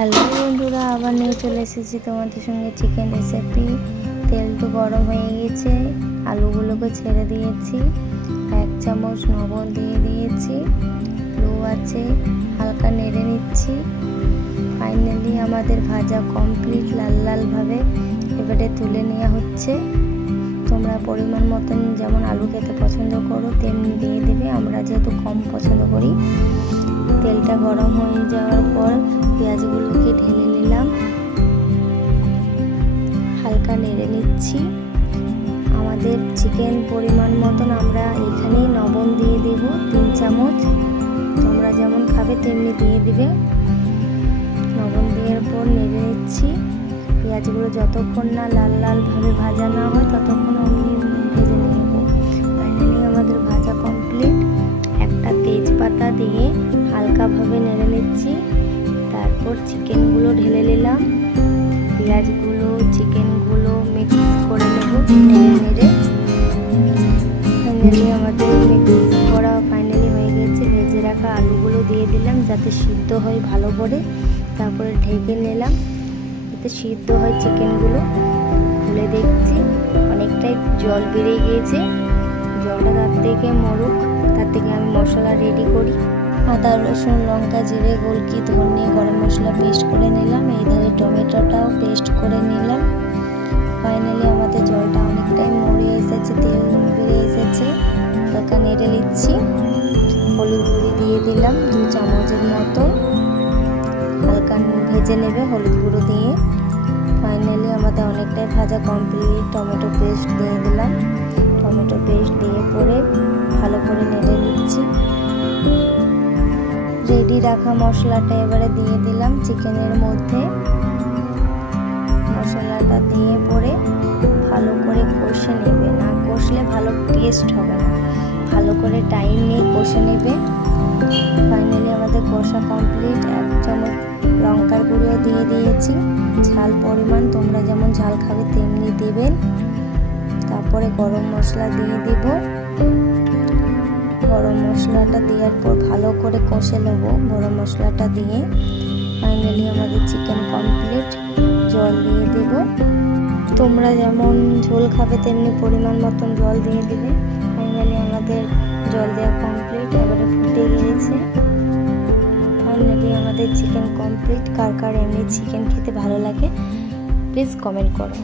Hello বন্ধুরা, আবার নিয়ে চলে এসেছি তোমাদের সঙ্গে চিকেন রেসিপি তেল তো গরম হয়ে গেছে, আলুগুলোকে ছেড়ে দিয়েছি। এক চামচ লবণ দিয়ে দিয়েছি। লো আছে, হালকা নেড়ে নিচ্ছি। ফাইনালি আমাদের ভাজা কমপ্লিট লাল লালভাবে এবারে তুলে নেওয়া হচ্ছে। তোমরা পরিমাণ মতন যেমন আলু খেতে পছন্দ করো, তেমনি দিয়ে দেবে। আমরা যেহেতু কম পছন্দ করি তেলটা গরম হয়ে যাওয়ার পর পেঁয়াজগুলোকে ঢেলে নিলাম। হালকা নেড়ে নিচ্ছি। আমাদের চিকেন পরিমাণ মতন আমরা এখানেই লবণ দিয়ে দেব, তিন চামচ। তোমরা যেমন খাবে তেমনি দিয়ে দিবে। লবণ দেওয়ার পর নেড়ে নিচ্ছি। পেঁয়াজগুলো যতক্ষণ না লাল লালভাবে ভাজা না হয়, ততক্ষণ আমি ভেজে নেব। ফাইনালি আমাদের ভাজা কমপ্লিট একটা তেজপাতা দিয়ে হালকাভাবে নেড়ে নিচ্ছি। তারপর চিকেনগুলো ঢেলে নিলাম। পেঁয়াজগুলো, চিকেনগুলো মিক্স করে নেব, নেড়ে নেড়ে। ফাইনালি আমাদের মিক্স করা ফাইনালি হয়ে গেছে। ভেজে রাখা আলুগুলো দিয়ে দিলাম যাতে সিদ্ধ হয় ভালো করে। তারপরে ঢেকে নিলাম যাতে সিদ্ধ হয় চিকেনগুলো। খুলে দেখছি, অনেকটাই জল বেরিয়ে গিয়েছে। জলটা তার থেকে মরুক, তার থেকে আমি মশলা রেডি করি। আদা, রসুন, লঙ্কা, জিরে, গোলকি ধনে গরম মশলা পেস্ট করে নিলাম। এই ধারে টমেটোটাও পেস্ট করে নিলাম। ফাইনালি আমাদের জলটা অনেকটাই মরে এসেছে, তেল বেরিয়ে এসেছে। হালকা নেড়ে নিচ্ছি। হলুদ গুঁড়ি দিয়ে দিলাম দু চামচের মতো। হালকা ভেজে নেবে হলুদ গুঁড়ো দিয়ে। ফাইনালি আমাদের অনেকটাই ভাজা কমপ্লিট টমেটো পেস্ট দিয়ে দিলাম। রেডি রাখা মশলাটা এবারে দিয়ে দিলাম চিকেনের মধ্যে। মশলাটা দিয়ে পরে ভালো করে কষে নেবে। না কষলে ভালো টেস্ট হবে না। ভালো করে টাইম নিয়ে কষে নেবে। ফাইনালি আমাদের কষা কমপ্লিট এক চামচ লঙ্কার গুঁড়ো দিয়ে দিয়েছি। ঝাল পরিমাণ তোমরা যেমন ঝাল খাবে তেমনি দেবেন। তারপরে গরম মশলা দিয়ে দিব। মশলাটা দেওয়ার পর ভালো করে কষে নেব গরম মশলাটা দিয়ে। ফাইনালি আমাদের চিকেন কমপ্লিট জল দিয়ে দেব। তোমরা যেমন ঝোল খাবে তেমনি পরিমাণ মতন জল দিয়ে দেবে। ফাইনালি আমাদের জল দেওয়া কমপ্লিট এবারে ফুটে গিয়েছে। ফাইনালি আমাদের চিকেন কমপ্লিট কার কার এমনি চিকেন খেতে ভালো লাগে প্লিজ কমেন্ট করো।